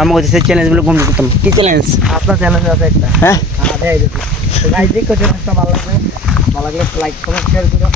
মামা বলছে সেই চ্যালেঞ্জগুলো কমপ্লিট করতাম। কি চ্যালেঞ্জ? আপনার চ্যালেঞ্জ আছে একটা। হ্যাঁ দেয় দিচ্ছি। গাইজ দেখো চ্যালেঞ্জটা ভালো লাগলে লাইক কমেন্ট শেয়ার করো।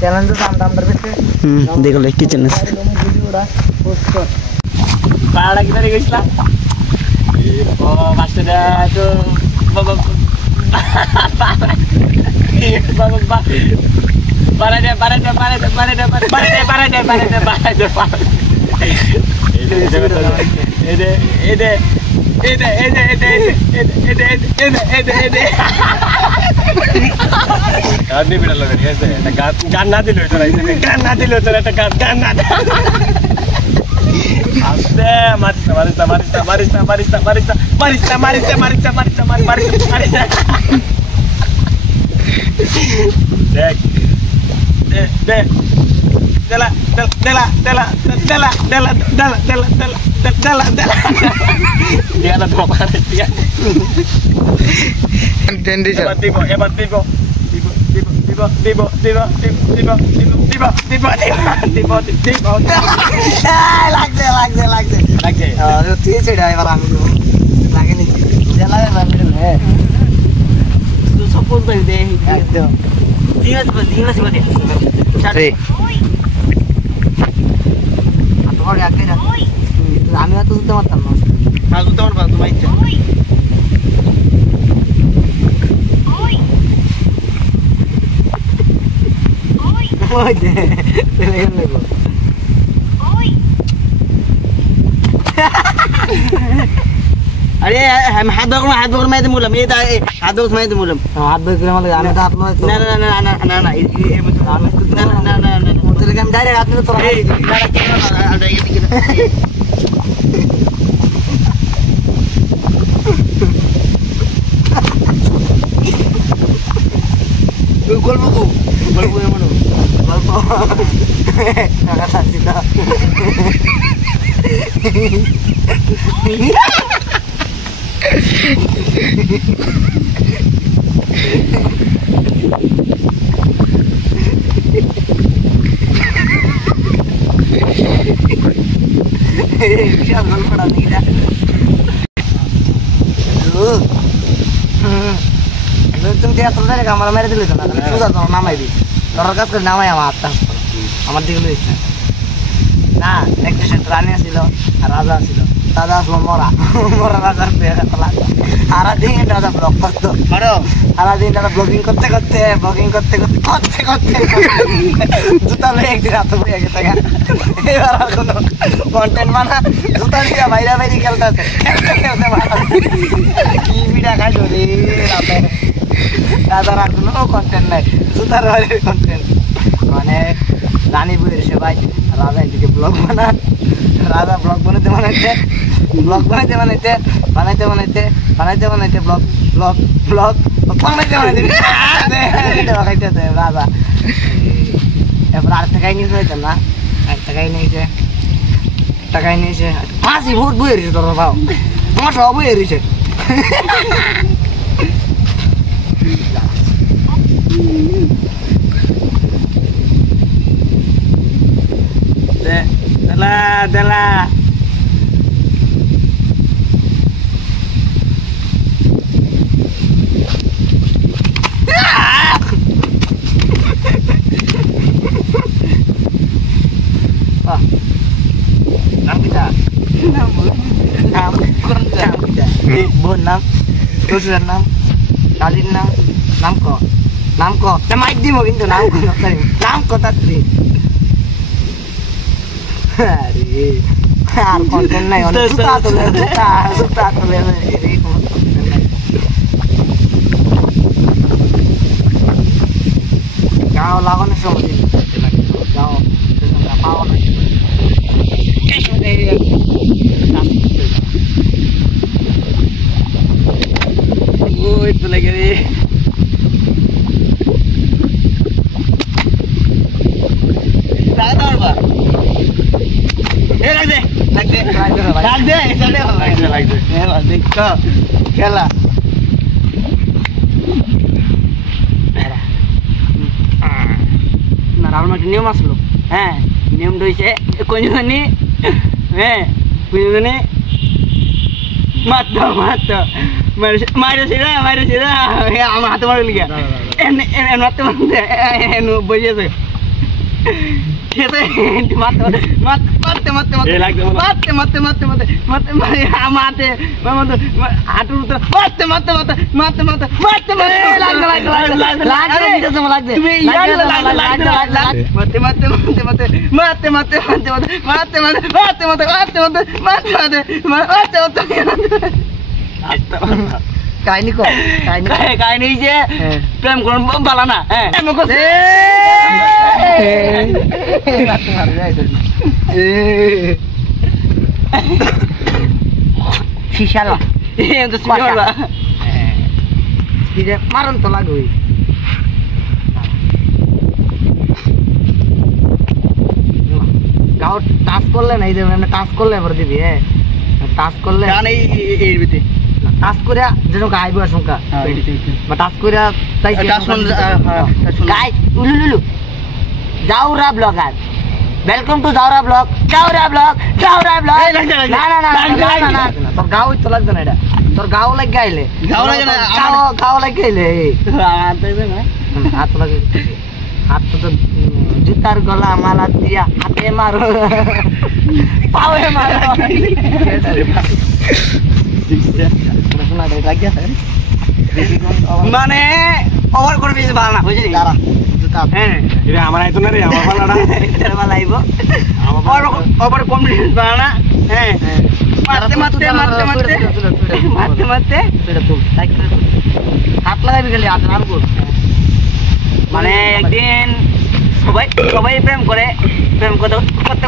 চ্যালেঞ্জের দামটা আমরা বেশি দেখলে কি চ্যালেঞ্জ ভিডিওটা পোস্ট কর। পাড়া কিনারে গেছিলাম ও মাস্টারটা তো বাবা গান না দিল গান না দিল একটা গান না আস্তে মারিস্তা মারিস্তা মারিস্তা মারিস্তা মারিস্তা মারিস্তা মারিস্তা মারিস্তা মারিস্তা মারিস্তা মারিস্তা মারিস্তা দেখ দে দে dela dela dela dela dela dela dela dela dela dela dia ada dua panas dia tiba hebat tiba tiba tiba tiba tiba tiba tiba tiba tiba tiba tiba lagi ঠিক আছে ড্রাইভার আমি লাগে নি জেলায় মারবে রে তো সাপোর্ট করে দে একদম দিনস বদে সরি তোমার আগে না আমি তো দিতে পারতাম না না দিতে পারবা তোমার ইচ্ছা ওই দে লাগলো अरे हम हाथ बगर मैं तो मुलम ये हाथ बगर मैं तो मुलम हाथ बगर मतलब আমি তো আপনার ना ना ना ना ना ना ये ना ना ना ना তাহলে আমি ডাইরেক্ট আপনি তো ए ना ये গল্প এমন গল্প টাকা থাকছি না বিশাল গল্পটা নিয়ে তুমি দিয়ে আসলে আমার মেরে দিলে তো না সোজা তোমার নামাইবি তোর কাজ করে নামাই আমার হাতটা আমার দিকে লইস না একটা সে রানী ছিল আর রাজা ছিল দাদা আসলো মরা মরা রাজার সারাদিন দাদা ব্লগ করতো সারাদিন দাদা ব্লগিং করতে করতে জুতা লয়ে একদিন হাতে পড়ে গেছে এবার আর কোনো কন্টেন্ট বানা জুতা দিয়ে বাইরে বাইরে খেলতেছে কি বিড়া খাইছো রে রাতে দাদার আর কোনো কন্টেন্ট নাই জুতার বাইরে কন্টেন্ট মানে রানী বইয়ের সে ভাই রাজা এদিকে ব্লগ বানা রাজা ব্লগ বানাইতে ব্লগ বানাইতে ব্লগ ব্লগ ব্লগ বানাইতে রাজা এবার আর টাকাই নিয়ে হইতাম না আর টাকাই নিয়েছে মাসি বহুত বই রয়েছে তোর ভাও তোমার সব বই রয়েছে dela nam kita nam kurang kita bon nam terus nam kali nam ko nama ID mo কিন্তু nam ko tadi আরে আর কন্টেন্ট নাই অনেক জুতা তোলে গাও লাগানোর সময় গাও পাওয়া না ওই তো লাগে রে খেলা না আমার একটা নিয়ম আসলো হ্যাঁ নিয়মটা হয়েছে কোনজনই হ্যাঁ কোনজনই মারতো মারে সেরা আমার হাতে মারলি গিয়া মারতে বসিয়েছে ঠিক আছে হাঁটুর উপরে কাহিনী কাহিনী যে প্রেম করুন বালা না শিশালা মারণ তো লাগবে গাও টাচ করলে না এই যে টাচ করলে এবার দিবি হ্যাঁ টাচ করলে টাচ করে যেন আইব আশঙ্কা বা টাচ করে তাই গাইস উলুলুলু জাউরা ব্লগ আর ওয়েলকাম টু জাউরা ব্লগ না তোর গাও তো লাগবে না এটা তোর গাও লাগ গাইলে গাও লাগ গাইলে হাত লাগে হাত তো জুতার গলা মালা দিয়া হাতে মারো পাওয়ে মারো মানে ওভার করে বেশি ভালো না বুঝলি আমার আইতো না রে আমার ভালো না আইব ওভার কমপ্লিট ভালো না হ্যাঁ মারতে হাত লাগাবি গেলে হাত আর মানে একদিন সবাই প্রেম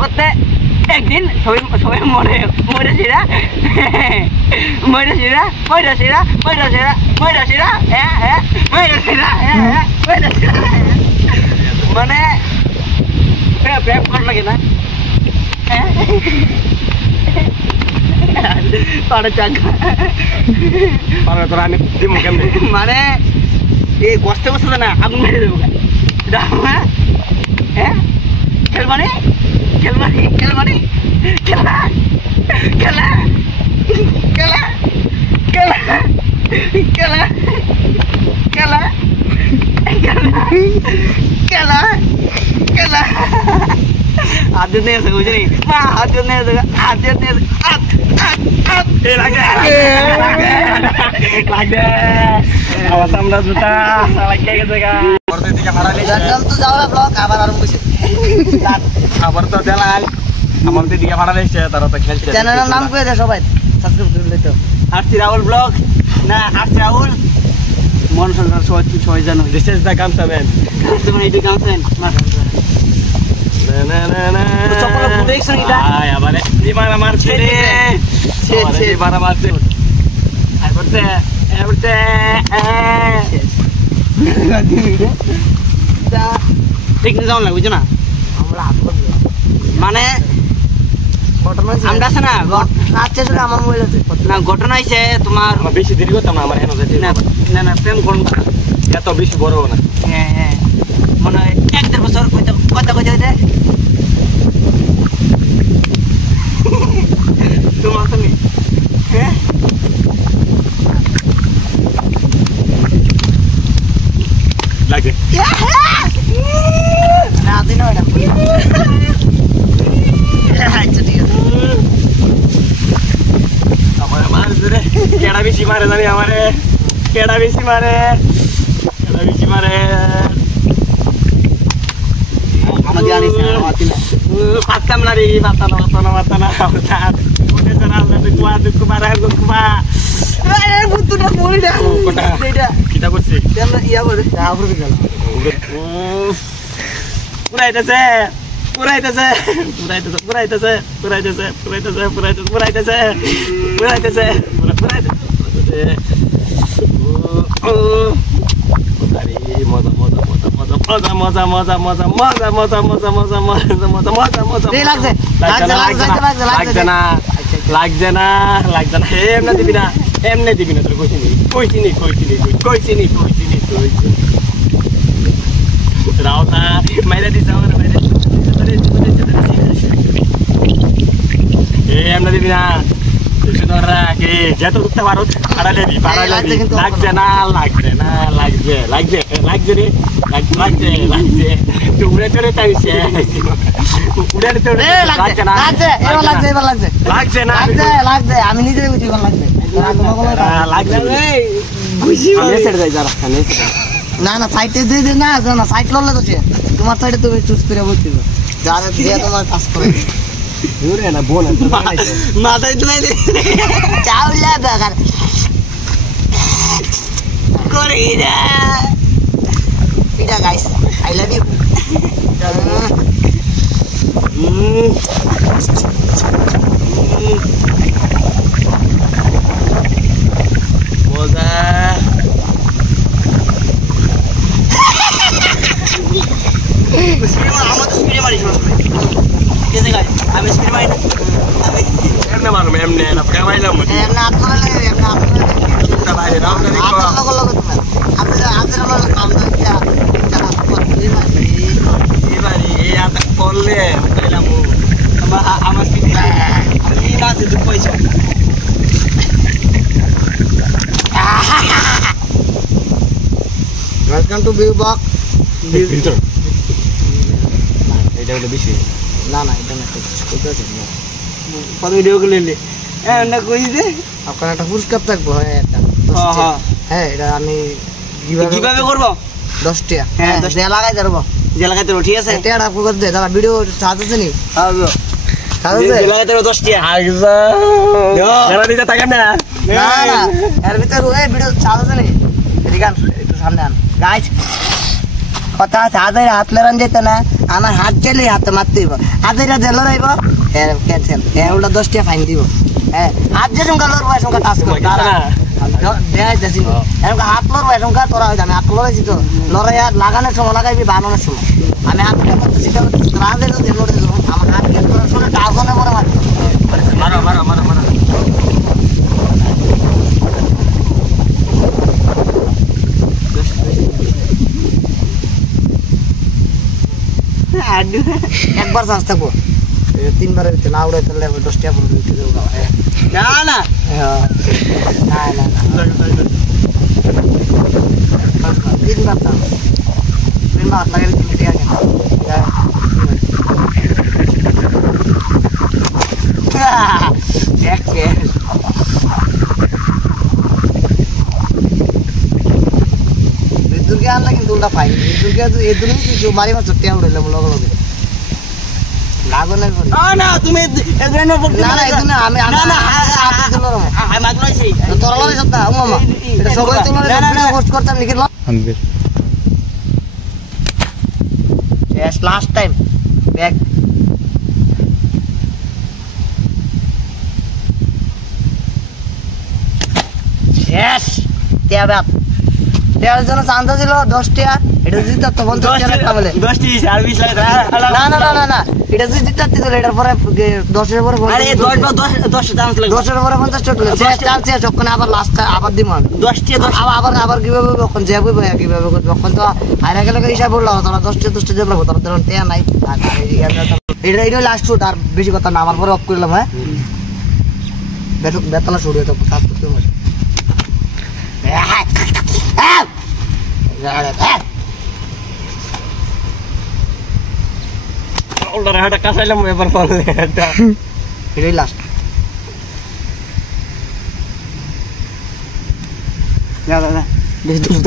করতে একদিন সবাই মরেছিরা মানে প্রেম করলো কিনা মানে এই কষ্টে না আগুন মেরে দেবো হ্যাঁ খেলবানি आदत नहीं है मुझे नहीं माँ आदत नहीं है आवाज আমরা জুতা লাগে গেছে গা পরতে দিকে ভাড়া লইছে চল তো যাওরা ব্লগ আবার আরম্ভ হইছে আবার তো দেলাই আমার দিকে ভাড়া লইছে তারা তো খেলছে চ্যানেলের নাম কই দে সবাই সাবস্ক্রাইব করে লইতো আরসি রাহুল ব্লগ না আরসি রাহুল মন সন্ধান সবাই জানো দিস ইজ দা গামসা ম্যান তুমি এই গামসা ম্যান না চপল পুরেক সঙ্গীতা আয় আমারে দিমার আমার ছেড়ে দিমার আমার ছেড়ে আই বলতে ঠিক যাও না বুঝছো না আমরা হাত করব মানে ঘটনা আমরা আছে না আচ্ছা চলে আমার মোবাইল আছে না ঘটনা হইছে তোমার বেশি দেরি করতাম না আমার হেন না প্রেম করব না এত বেশি বড় না হ্যাঁ মনে হয় 1.5 বছর কথা হইতে তোমার তুমি হ্যাঁ লাগে না দিন ওটা আচ্ছা ঠিক আছে আমার মার ধরে কেডা বেশি মারে জানি আমারে কেডা বেশি মারে আমাকে আনিস না পাতলাম না রে পাতানা উঠে জানা দুঃখ মারা আরে বুদ্ধুটা বলি না এইটা কিটা করছিস আমরা ইয়া করে আবরু গেল পুরাইতেছে লাগছে না এমনি দিবি না তোর কইছি নি রাওতা মাইরা দিছ আমার এমনি দিবি না সুদরা কে যত উঠতে পারো আড়ালে দি পাড়ালে লাগছে না লাগছে না লাগছে লাগছে লাগছে রে লাগছে লাগছে তো উড়ে চড়ে তাইছে উড়ে চড়ে লাগছে না লাগছে এবার লাগছে এবার লাগছে লাগছে না লাগছে লাগছে আমি নিজেই বুঝি এবার লাগছে লাগছে রে খুশি আমি ছেড়ে যাই যারা খানে না না সাইডে দিয়ে দে না না সাইড লড়লে তো তোমার সাইডে তুমি চুজ করে বলছি যারা দিয়ে তোমার কাজ করে দূরে না বোন মাথায় তো নাই চাউলা বাগার করে না এটা গাইস আই লাভ ইউ মজা আমি স্পিড মারি না এমনে মারো এমনে না কামাইলাম এমনি আপনারা লাগে এমনি আপনারা না বাইরে নাও না দেখো আপনারা লগো তুমি আপনারা আপনারা লগো কাম তো এটা এবারে এই আটা করলে কইলাম আমার স্পিড আমি মাসে দুধ পয়সা ওয়েলকাম টু ভিউ বক এটা হলো বিষয় না না এটা না এটা আছে কত ভিডিও করে লে না কই দে আপনার একটা পুরস্কার থাকবো হ্যাঁ একটা হ্যাঁ এটা আমি কিভাবে করব 10 টাকা হ্যাঁ, হ্যাঁ 10 10 লাগাই দেব যে লাগাইতে ঠিক আছে এটা আপনি করে দে দাদা ভিডিও সাথে আছে নি আগে সাথে যে আছে লাগাইতে 10 টিয়া আগজা যারা দিতে থাকে না না না এর ভিতর ওই ভিডিও সাথে আছে নি এদিকে আন, একটু সামনে আন গাইস কথা আছে হাতের হাত লড়ান যেত না আমার হাত চলে হাতে মারতে দিব হাতের হাত লড়াইব এর ক্যান্সেল এর উল্টা 10 টাকা ফাইন দিব হ্যাঁ হাত যে সঙ্গে লড়বো সঙ্গে টাচ করব দাঁড়া দেয় দেছি এরকম হাত লড়বো সঙ্গে তোরা হইছে আমি হাত লড়াইছি তো লড়াই হাত লাগানোর সময় লাগাইবি বানানোর সময় আমি হাত করতেছি রাজের যদি লড়ে আমার হাত গেট করার সময় টাচনে পরে মারবো মারো মারো মারো মারো একবার চান্স থাকবো 3 বারের ভিতরে না উড়াই তাহলে 10 টাকা পড়বে না না না না না 3 বার চান্স 3 বার লাগাই দিতে আগে দেখে বিদ্যুৎকে আনলে কিন্তু উল্টা পাই বিদ্যুৎকে এই দুটোই কিছু মারি মাছ টিয়া উড়াইলাম লগে লগে লাগানোর পরে না না তুমি এজন্য না না এই দুটো আমি না না আপনি দিলো না আমি মাত্র আইছি তোরা লগে সব না মামা এটা সবাই তোমরা ভিডিও পোস্ট করতাম নাকি Yes, last time. Back. Yes. Tiabat. Tiabat জন্য চান্দা ছিল 10 টাকা। এটা যদি তো 50 টাকা একটা বলে। 10 টি সার্ভিস লাগে না না না না না। এটা যদি দিতে দিল এটার পরে 10 এর পরে আরে 10 চান্স লাগে 10 এর পরে 50 টাকা দিলে যে চান্স আছে যখন আবার লাস্ট আবার দিমু আমি 10 টি 10 আবার কিভাবে কখন যাবো ভাই কিভাবে কখন তো হারা গেলে হিসাব বললো তোরা 10 টা দেবো তোরা তোর টেয়া নাই এটা লাস্ট শুট আর বেশি কথা না আমার পরে অফ করলাম হ্যাঁ বেতলা শুরু হতো কাজ করতে হবে ওল্ডার হাটা কাছাইলাম এবার পড়লে এটা এটাই লাস্ট না না বেশ দুধ